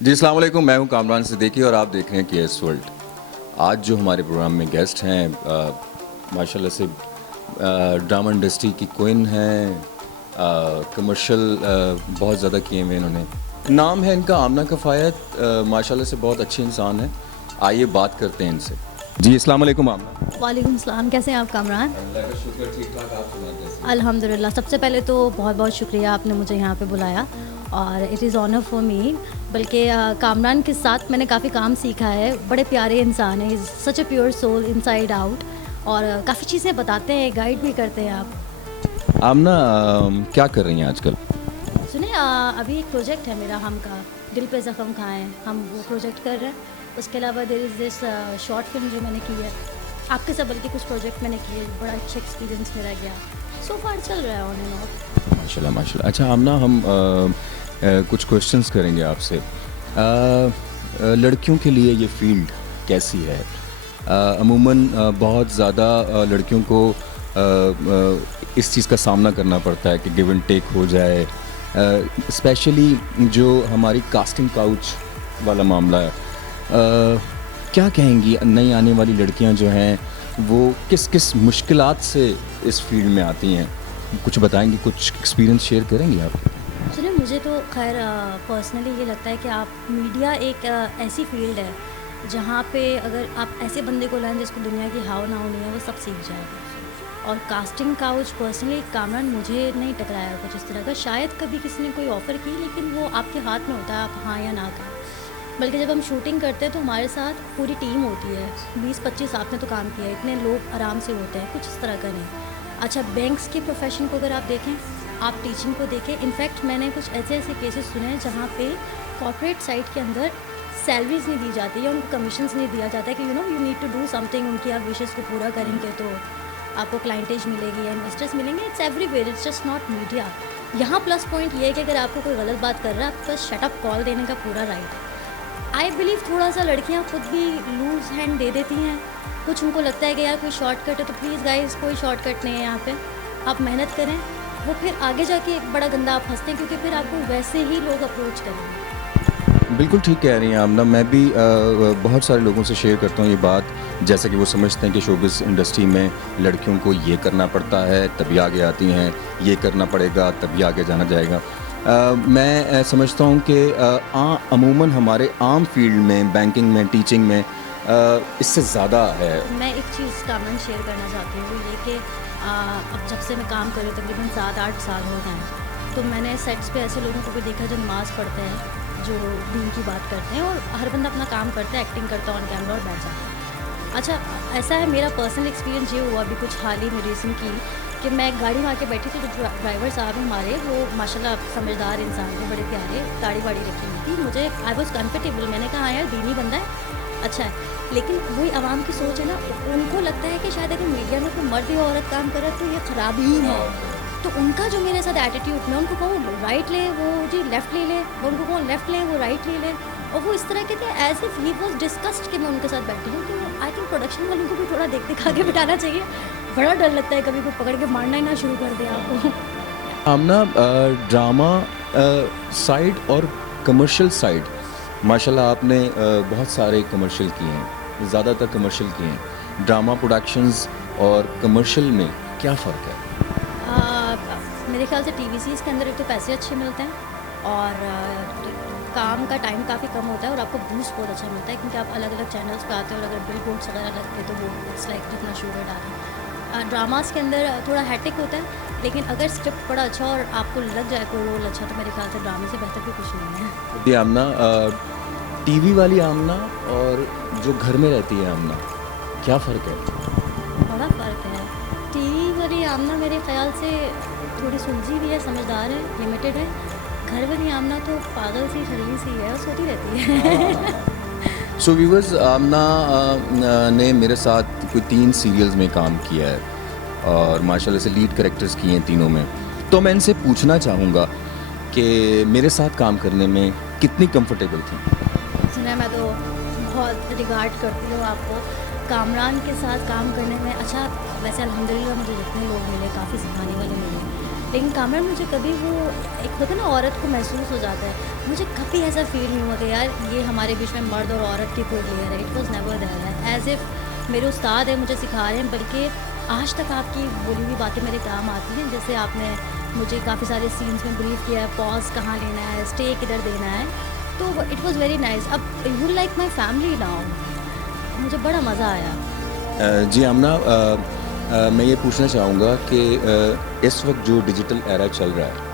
जी, अस्सलाम वालेकुम। मैं हूं कामरान सिद्दीकी और आप देख रहे हैं केएस वर्ल्ड। आज जो हमारे प्रोग्राम में गेस्ट हैं माशाल्लाह से ड्रामा इंडस्ट्री की क्वीन हैं। कमर्शियल बहुत ज़्यादा किए हुए इन्होंने। नाम है इनका आमना कफ़ायत। माशाल्लाह से बहुत अच्छे इंसान हैं। आइए बात करते हैं इनसे। जी, अस्सलाम वालेकुम आमना। वालेकुम सलाम। कैसे हैं आप कामरान? अल्लाह का शुक्र, ठीक-ठाक। आप सुनाएं कैसे हैं? अल्हम्दुलिल्लाह। सबसे पहले तो बहुत बहुत शुक्रिया आपने मुझे यहाँ पे बुलाया और it is honour for me. बल्कि कामरान के साथ मैंने काफ़ी काम सीखा है। बड़े प्यारे इंसान हैं, is such a pure soul inside out और काफ़ी चीज़ें बताते हैं, गाइड भी करते हैं आप। आमना क्या कर रही हैं आजकल? सुने अभी एक प्रोजेक्ट है मेरा हम का, दिल पे ज़ख्म खाएँ, हम वो प्रोजेक्ट कर रहे हैं। उसके अलावा there is this short film जो मैंने की है। आपके सब बल्कि कुछ प्रोजेक्ट मैंने किए, बड़ा अच्छा एक्सपीरियंस मेरा गया। सो फार चल रहा है ऑन एंड ऑफ। माशाल्लाह, माशाल्लाह। अच्छा आमना, हम कुछ क्वेश्चंस करेंगे आपसे। लड़कियों के लिए ये फील्ड कैसी है? अमूमन बहुत ज़्यादा लड़कियों को इस चीज़ का सामना करना पड़ता है कि गिव एंड टेक हो जाए। स्पेशली जो हमारी कास्टिंग काउच वाला मामला है, क्या कहेंगी नई आने वाली लड़कियां जो हैं वो किस किस मुश्किलात से इस फील्ड में आती हैं? कुछ बताएंगी, कुछ एक्सपीरियंस शेयर करेंगी आप? सुनिए, मुझे तो खैर पर्सनली ये लगता है कि आप मीडिया एक ऐसी फील्ड है जहाँ पे अगर आप ऐसे बंदे को लाएं जिसको दुनिया की हाव नाव नहीं है, वो सब सीख जाएगा। और कास्टिंग काउच पर्सनली कामरान मुझे नहीं टकराया कुछ इस तरह का। शायद कभी किसी ने कोई ऑफ़र की, लेकिन वो आपके हाथ में होता है, आप हाँ या ना करें। बल्कि जब हम शूटिंग करते हैं तो हमारे साथ पूरी टीम होती है, 20-25 आपने तो काम किया है, इतने लोग आराम से होते हैं, कुछ इस तरह का नहीं। अच्छा, बैंक्स के प्रोफेशन को अगर आप देखें, आप टीचिंग को देखें, इनफैक्ट मैंने कुछ ऐसे ऐसे केसेस सुने हैं जहाँ पे कॉर्पोरेट साइट के अंदर सैलरीज नहीं दी जाती या उनको कमीशंस नहीं दिया जाता है कि you need to do something, उनकी आप विशेज़ को पूरा करेंगे तो आपको क्लाइंटेज मिलेगी या इन्वेस्टर्स मिलेंगे। It's everywhere, it's just not media. यहाँ प्लस पॉइंट ये है कि अगर आपको कोई गलत बात कर रहा है, आपके पास शट अप कॉल देने का पूरा राइट है। आई बिलीव थोड़ा सा लड़कियाँ खुद भी लूज़ हैंड दे देती हैं। कुछ उनको लगता है कि यार कोई शॉर्टकट है, तो प्लीज़ गाइस कोई शॉर्टकट नहीं है यहाँ पे। आप मेहनत करें, वो फिर आगे जाके एक बड़ा गंदा आप फंसते हैं, क्योंकि फिर आपको वैसे ही लोग अप्रोच करेंगे। बिल्कुल ठीक कह रही हैं आमना। मैं भी बहुत सारे लोगों से शेयर करता हूँ ये बात, जैसे कि वो समझते हैं कि शोबिज़ इंडस्ट्री में लड़कियों को ये करना पड़ता है तभी आगे आती हैं, ये करना पड़ेगा तभी आगे जाना जाएगा। मैं समझता हूँ कि अमूमन हमारे आम फील्ड में, बैंकिंग में, टीचिंग में इससे ज़्यादा है। मैं एक चीज़ कामन शेयर करना चाहती हूँ, वो ये कि अब जब से मैं काम कर रही हूँ तकरीबन 7-8 साल हो गए हैं, तो मैंने सेट्स पे ऐसे लोगों को भी देखा जो नमाज़ पढ़ते हैं, जो दीन की बात करते हैं, और हर बंदा अपना काम करता है, एक्टिंग करता है ऑन कैमरा और बैठ जाता है। अच्छा, ऐसा है, मेरा पर्सनल एक्सपीरियंस ये हुआ अभी कुछ हाल ही में रिसेंट की, कि मैं गाड़ी में आके बैठी थी, जो ड्राइवर साहब हैं हमारे, वो माशाल्लाह समझदार इंसान थे, बड़े प्यारे, दाढ़ी वाड़ी रखी हुई थी। मुझे आई वॉज कम्फर्टेबल, मैंने कहा हाँ यार दीनी बंदा है, अच्छा है। लेकिन वही आवाम की सोच है ना, उनको लगता है कि शायद अगर मीडिया में कोई मर्द या औरत काम कर रहा है तो ये ख़राब ही है। तो उनका जो मेरे साथ एटीट्यूड, मैं उनको कहूँ राइट ले, वो जी लेफ़्ट ले ले, मैं उनको कहूँ लेफ़्ट ले, वो राइट ले ले, और वो इस तरह के थे as if he was discussed कि मैं उनके साथ बैठी हूँ। तो आई थिंक प्रोडक्शन वालों को भी थोड़ा देख दिखा के बिठाना चाहिए। बड़ा डर लगता है कभी कोई पकड़ के मारना ही ना शुरू कर दे आपको। आमना, ड्रामा साइड और कमर्शियल साइड, माशाल्लाह आपने बहुत सारे कमर्शियल किए हैं, ज़्यादातर कमर्शियल किए हैं। ड्रामा प्रोडक्शंस और कमर्शियल में क्या फ़र्क है? मेरे ख्याल से टीवीसीज़ के अंदर एक तो पैसे अच्छे मिलते हैं और काम का टाइम काफ़ी कम होता है और आपको बूस्ट बहुत अच्छा मिलता है, क्योंकि आप अलग अलग चैनल्स पे आते हो और अगर बिल बोर्ड्स वगैरह लगते तो वो इट्स लाइक जितना शुगर डालें। ड्रामास के अंदर थोड़ा हैट्रिक होता है, लेकिन अगर स्क्रिप्ट बड़ा अच्छा और आपको लग जाए कोई रोल अच्छा, तो मेरे ख्याल से ड्रामे से बेहतर भी कुछ नहीं है। ये आमना, टीवी वाली आमना और जो घर में रहती है आमना, क्या फ़र्क है? बड़ा फ़र्क है। टीवी वाली आमना मेरे ख़्याल से थोड़ी सुलझी भी है, समझदार है, लिमिटेड है। घर वाली आमना तो पागल सी शरीर सी है और सोती रहती है। सो व्यूअर्स, आमना ने मेरे साथ कोई 3 सीरियल्स में काम किया है और माशाल्लाह से लीड कैरेक्टर्स किए हैं तीनों में। तो मैं इनसे पूछना चाहूँगा कि मेरे साथ काम करने में कितनी कंफर्टेबल थी? सुना, मैं तो बहुत रिगार्ड करती हूँ आपको। कामरान के साथ काम करने में अच्छा, वैसे अल्हम्दुलिल्लाह मुझे जितने लोग मिले काफ़ी सिखाने वाले मिले, लेकिन कामरान मुझे कभी वो एक होता है ना औरत को महसूस हो जाता है, मुझे कभी ऐसा फ़ील नहीं हुआ कि यार ये हमारे बीच में मर्द और औरत की कोई लेयर है। It was never there, as if मेरे उस्ताद हैं मुझे सिखा रहे हैं, बल्कि आज तक आपकी बोली हुई बातें मेरे काम आती हैं। जैसे आपने मुझे काफ़ी सारे सीन्स में ब्रीफ किया है, पॉज़ कहाँ लेना है, स्टे किधर देना है, तो इट वाज़ वेरी नाइस। अब you like my family now, मुझे बड़ा मज़ा आया। जी आमना, मैं ये पूछना चाहूँगा कि इस वक्त जो डिजिटल एरा चल रहा है,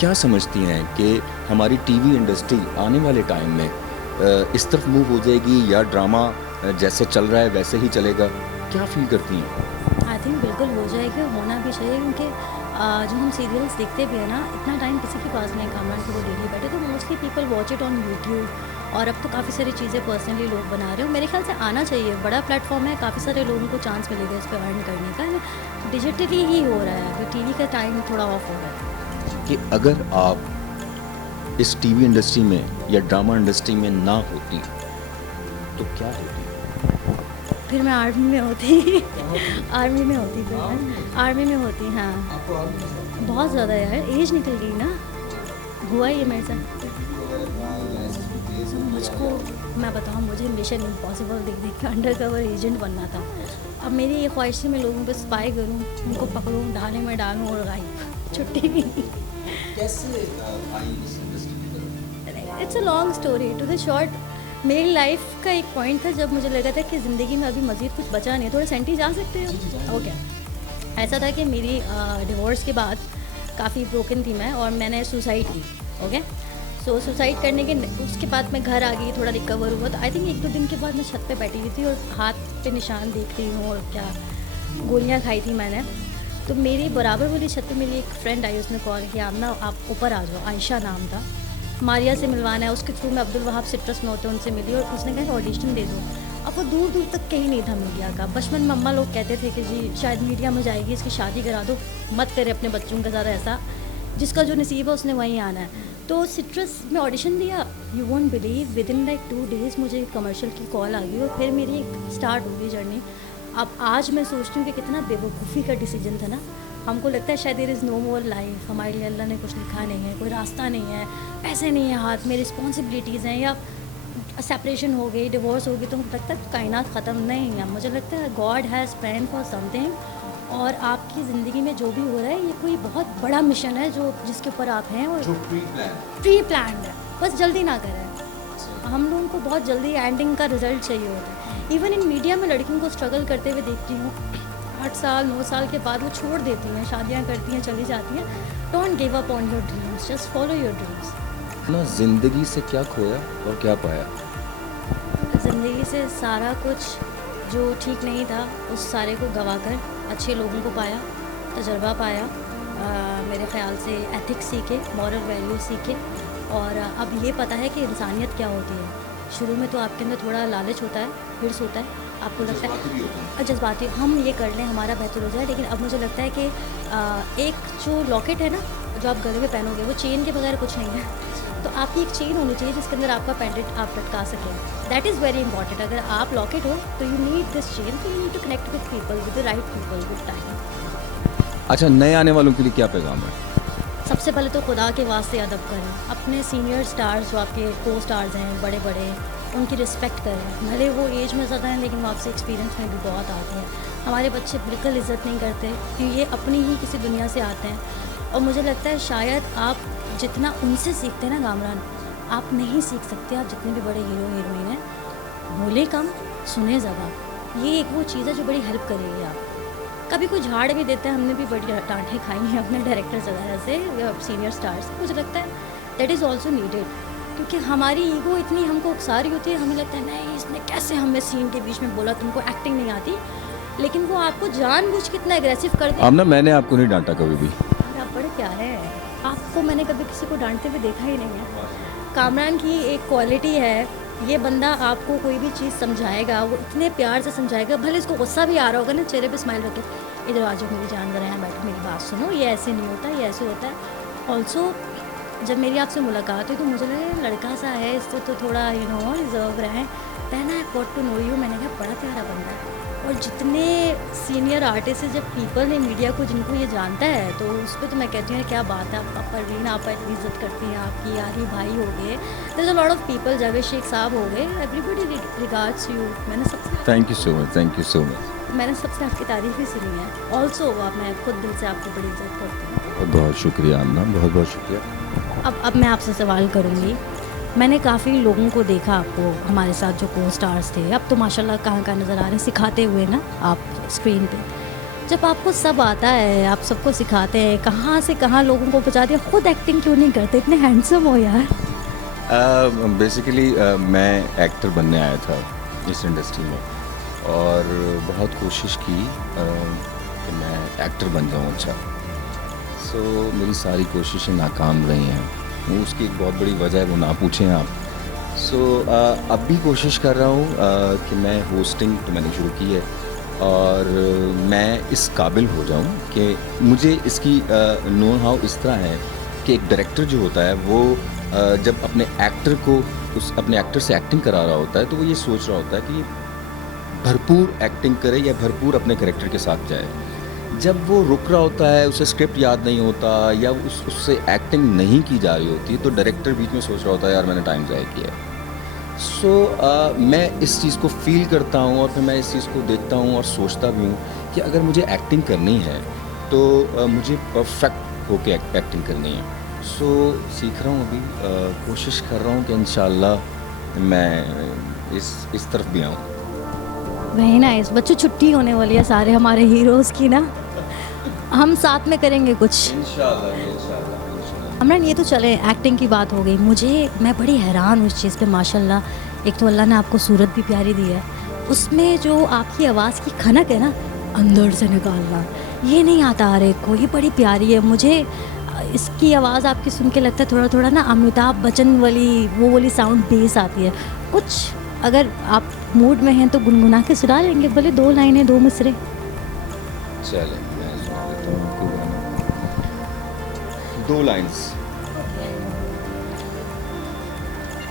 क्या समझती हैं कि हमारी टीवी इंडस्ट्री आने वाले टाइम में इस तरफ मूव हो जाएगी या ड्रामा जैसे चल रहा है वैसे ही चलेगा? क्या फील करती हैं? आई थिंक बिल्कुल हो जाएगी और होना भी चाहिए, क्योंकि जो हम सीरियल्स देखते भी हैं ना, इतना टाइम किसी के पास नहीं कामरान को वो डेली बैठे, तो mostly people watch it on YouTube. और अब तो काफ़ी सारी चीज़ें पर्सनली लोग बना रहे हो, मेरे ख्याल से आना चाहिए, बड़ा प्लेटफॉर्म है, काफ़ी सारे लोगों को चांस मिलेगा इस पर अर्न करने का। डिजिटली ही हो रहा है, अभी टीवी का टाइम थोड़ा ऑफ हो रहा है। कि अगर आप इस टीवी इंडस्ट्री में या ड्रामा इंडस्ट्री में ना होती तो क्या होती? फिर मैं आर्मी में होती आर्मी में होती फिर मैं आर्मी में होती, हाँ। बहुत ज़्यादा यार, एज निकल गई ना, हुआ ही है मेरे साथ। मुझको मैं बताऊँ, मुझे मिशन इम्पॉसिबल देख देख के अंडर कवर एजेंट बनना था। अब मेरी ये ख्वाहिश थी मैं लोगों पे स्पाई करूँ, उनको पकड़ूँ, ढाले में डालूँ और गायब, छुट्टी भी नहीं। कैसे आई इस इंडस्ट्री की तरफ? It's a long story to the short. मेरी लाइफ का एक पॉइंट था जब मुझे लगा था कि ज़िंदगी में अभी मज़ीद कुछ बचा नहीं है, थोड़ा सेंटी जा सकते हो। ओके, ऐसा था कि मेरी डिवोर्स के बाद काफ़ी ब्रोकन थी मैं, और मैंने सुसाइड की। ओके, सो सुसाइड करने के उसके बाद मैं घर आ गई, थोड़ा रिकवर हुआ, तो आई थिंक 1-2 दिन के बाद मैं छत पे बैठी हुई थी और हाथ पे निशान देख रही हूँ, और क्या गोलियाँ खाई थी मैंने। तो मेरी बराबर वाली छत पे मेरी एक फ्रेंड आई, उसने कॉल किया, आमना आप ऊपर आ जाओ, आयशा नाम था, मारिया से मिलवाना है। उसके थ्रू मैं अब्दुल वहाब सिट्रस में होते उनसे मिली, और उसने कहा ऑडिशन दे दो। अब वो दूर दूर तक कहीं नहीं था मीडिया का। बचपन में मम्मा लोग कहते थे कि जी शायद मीडिया में जाएगी, इसकी शादी करा दो, मत करे अपने बच्चों के साथ ऐसा, जिसका जो नसीब है उसने वहीं आना है। तो सिट्रस में ऑडिशन दिया, you won't believe, with in like 2 days मुझे कमर्शियल की कॉल आ गई, और फिर मेरी एक स्टार्ट हो गई जर्नी। अब आज मैं सोचती हूँ कि कितना बेवकूफ़ी का डिसीजन था ना। हमको लगता है शायद there is no more life, हमारे लिए अल्लाह ने कुछ लिखा नहीं है, कोई रास्ता नहीं है, पैसे नहीं है हाथ में, रिस्पॉन्सिबिलिटीज़ हैं, या सेपरेशन हो गई, डिवोर्स हो गई, तो हमको लगता है कायनात ख़त्म नहीं है। मुझे लगता है God has plan for something, और आपकी ज़िंदगी में जो भी हो रहा है ये कोई बहुत बड़ा मिशन है जो जिसके ऊपर आप हैं, और जो प्री प्लान्ड है, बस जल्दी ना करें। हम लोगों को बहुत जल्दी एंडिंग का रिजल्ट चाहिए होता है। इवन इन मीडिया में लड़कियों को स्ट्रगल करते हुए देखती हूँ, 8 साल 9 साल के बाद वो छोड़ देती हैं, शादियाँ करती हैं, चली जाती हैं। Don't give up on your dreams, just follow your dreams. ना जिंदगी से क्या खोया और क्या पाया? ज़िंदगी से सारा कुछ जो ठीक नहीं था उस सारे को गंवाकर अच्छे लोगों को पाया, तजुर्बा पाया, मेरे ख़्याल से एथिक्स सीखे, मॉरल वैल्यूज सीखे, और अब ये पता है कि इंसानियत क्या होती है। शुरू में तो आपके अंदर थोड़ा लालच होता है, हिर्स होता है, आपको लगता है जज्बाती हम ये कर लें हमारा बेहतर हो जाए, लेकिन अब मुझे लगता है कि एक जो लॉकेट है ना जो आप गले में पहनोगे, वो चेन के बगैर कुछ नहीं है। तो आपकी एक चेन होनी चाहिए जिसके अंदर आपका पेंडेंट आप लटका सकें। That is very important. अगर आप लॉकेट हो तो यू नीड दिस चेन, तो you need to connect with people, with the right people, with time. अच्छा, नए आने वालों के लिए क्या पैगाम है? सबसे पहले तो खुदा के वास्ते अदब करें, अपने सीनियर स्टार्स जो आपके को स्टार्स हैं बड़े बड़े, उनकी रिस्पेक्ट करें। भले वो एज में ज़्यादा हैं लेकिन वो आपसे एक्सपीरियंस में भी बहुत आते हैं। हमारे बच्चे बिल्कुल इज़्ज़त नहीं करते क्योंकि ये अपनी ही किसी दुनिया से आते हैं, और मुझे लगता है शायद आप जितना उनसे सीखते हैं ना कामरान, आप नहीं सीख सकते। आप जितने भी बड़े हीरो हीरोइन हैं, बोले कम सुने ज़्यादा, ये एक वो चीज़ है जो बड़ी हेल्प करेगी आप। कभी कोई झाड़ भी देता है, हमने भी बड़ी डांटें खाई हैं अपने डायरेक्टर्स वगैरह से या सीनियर स्टार से। मुझे लगता है दैट इज़ ऑल्सो नीडेड, क्योंकि हमारी ईगो इतनी हमको उकसा रही होती है, हमें लगता है नहीं इसने कैसे हमें सीन के बीच में बोला, तुमको एक्टिंग नहीं आती, लेकिन वो आपको जानबूझ के इतना एग्रेसिव कर दे। आमना, मैंने आपको नहीं डांटा कभी भी। आप बड़े क्या है, आपको मैंने कभी किसी को डांटते हुए देखा ही नहीं है। कामरान की एक क्वालिटी है, ये बंदा आपको कोई भी चीज़ समझाएगा वो इतने प्यार से समझाएगा, भले इसको गुस्सा भी आ रहा होगा ना, चेहरे पे स्माइल रखे, इधर आ जाओ मेरी जान, जरा यहाँ बैठो मेरी बात सुनो, ये ऐसे नहीं होता, ये ऐसे होता है। ऑल्सो जब मेरी आपसे मुलाकात हुई तो मुझे लगा लड़का सा है, इसको तो थोड़ा रिजर्व रहे, पहना है गॉट टू नो यू, मैंने कहा बड़ा प्यारा बंदा है। और जितने सीनियर आर्टिस्ट हैं, जब पीपल ने मीडिया को जिनको ये जानता है तो उस पे तो मैं कहती हूँ क्या बात है। आप परवीन आप इतनी इज़्ज़त करती हैं, आपकी यारी भाई हो गए, there is a lot of people, Javed Shaikh साहब हो गए, everybody regards you. Thank you so much, thank you so much. मैंने सबसे आपकी तारीफ़ ही सुनी है। ऑल्सो आप, मैं खुद दिल से आपकी बड़ी इज़्ज़त करती हूँ। बहुत बहुत शुक्रिया आमना, बहुत बहुत शुक्रिया। अब मैं आपसे सवाल करूँगी। मैंने काफ़ी लोगों को देखा आपको हमारे साथ जो को स्टार्स थे, अब तो माशाल्लाह कहाँ नज़र आ रहे हैं सिखाते हुए ना आप स्क्रीन पे। जब आपको सब आता है, आप सबको सिखाते हैं, कहाँ से कहाँ लोगों को पहुँचा दिया, खुद एक्टिंग क्यों नहीं करते? इतने हैंडसम हो यार। बेसिकली मैं एक्टर बनने आया था इस इंडस्ट्री में और बहुत कोशिश की कि मैं एक्टर बन जाऊँ अच्छा। सो मेरी सारी कोशिशें नाकाम रही हैं। वो उसकी एक बहुत बड़ी वजह है, वो ना पूछें आप। सो अब भी कोशिश कर रहा हूँ कि मैं होस्टिंग तो मैंने शुरू की है और मैं इस काबिल हो जाऊँ कि मुझे इसकी नो हाउ इस तरह है कि एक डायरेक्टर जो होता है वो जब अपने एक्टर को अपने एक्टर से एक्टिंग करा रहा होता है तो वो ये सोच रहा होता है कि भरपूर एक्टिंग करे या भरपूर अपने कैरेक्टर के साथ जाए। जब वो रुक रहा होता है, उसे स्क्रिप्ट याद नहीं होता या उससे एक्टिंग नहीं की जा रही होती तो डायरेक्टर बीच में सोच रहा होता है यार मैंने टाइम ज़ाया किया है। सो मैं इस चीज़ को फ़ील करता हूँ और फिर मैं इस चीज़ को देखता हूँ और सोचता भी हूँ कि अगर मुझे एक्टिंग करनी है तो मुझे परफेक्ट होके एक्टिंग करनी है। सो सीख रहा हूँ अभी, कोशिश कर रहा हूँ कि इंशाल्लाह मैं इस तरफ भी आऊँ। वही ना, इस बच्चों छुट्टी होने वाली है सारे हमारे हीरोज़ की ना, हम साथ में करेंगे कुछ। इंशाल्लाह। अमरान ये तो चले, एक्टिंग की बात हो गई, मैं बड़ी हैरान हूँ इस चीज़ पे माशाल्लाह। एक तो अल्लाह ने आपको सूरत भी प्यारी दी है, उसमें जो आपकी आवाज़ की खनक है ना, अंदर से निकालना, ये नहीं आता हर एक को, ये बड़ी प्यारी है। मुझे इसकी आवाज़ आपकी सुन के लगता है थोड़ा थोड़ा ना अमिताभ बच्चन वाली वो वाली साउंड बेस आती है। कुछ अगर आप मूड में हैं तो गुनगुना के सुना लेंगे, भले 2 लाइनें 2 मिसरे। चले मैं सुना देता हूँ आपको गाना। 2 लाइन्स।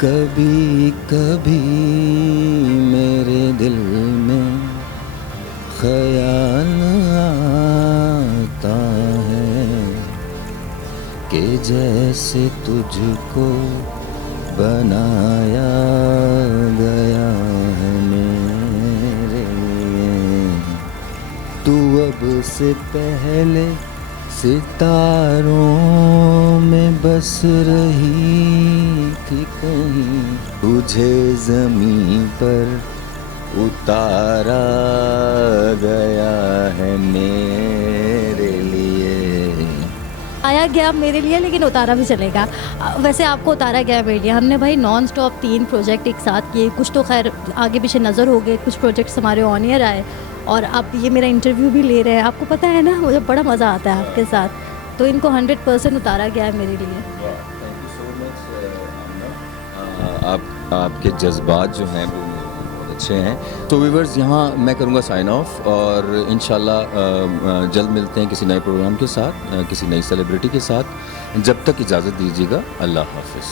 कभी कभी मेरे दिल में ख्याल आता है कि जैसे तुझको बनाया गया है मेरे लिए। तू अब से पहले सितारों में बस रही थी कहीं, तुझे ज़मीं पर उतारा गया है मेरे लिए। आया गया मेरे लिए, लेकिन उतारा भी चलेगा। वैसे आपको उतारा गया मेरे लिए। हमने भाई नॉन स्टॉप 3 प्रोजेक्ट एक साथ किए, कुछ तो खैर आगे पीछे नज़र हो गए, कुछ प्रोजेक्ट्स हमारे ऑन एयर आए और अब ये मेरा इंटरव्यू भी ले रहे हैं। आपको पता है ना, मुझे बड़ा मज़ा आता है आपके साथ, तो इनको 100% उतारा गया है मेरे लिए। Thank you so much. आपके जज्बात जो हैं वो बहुत अच्छे हैं। तो व्यूअर्स, यहाँ मैं करूँगा साइन ऑफ और इंशाल्लाह जल्द मिलते हैं किसी नए प्रोग्राम के साथ, किसी नई सेलिब्रिटी के साथ। जब तक इजाज़त दीजिएगा, अल्लाह हाफ़िज़।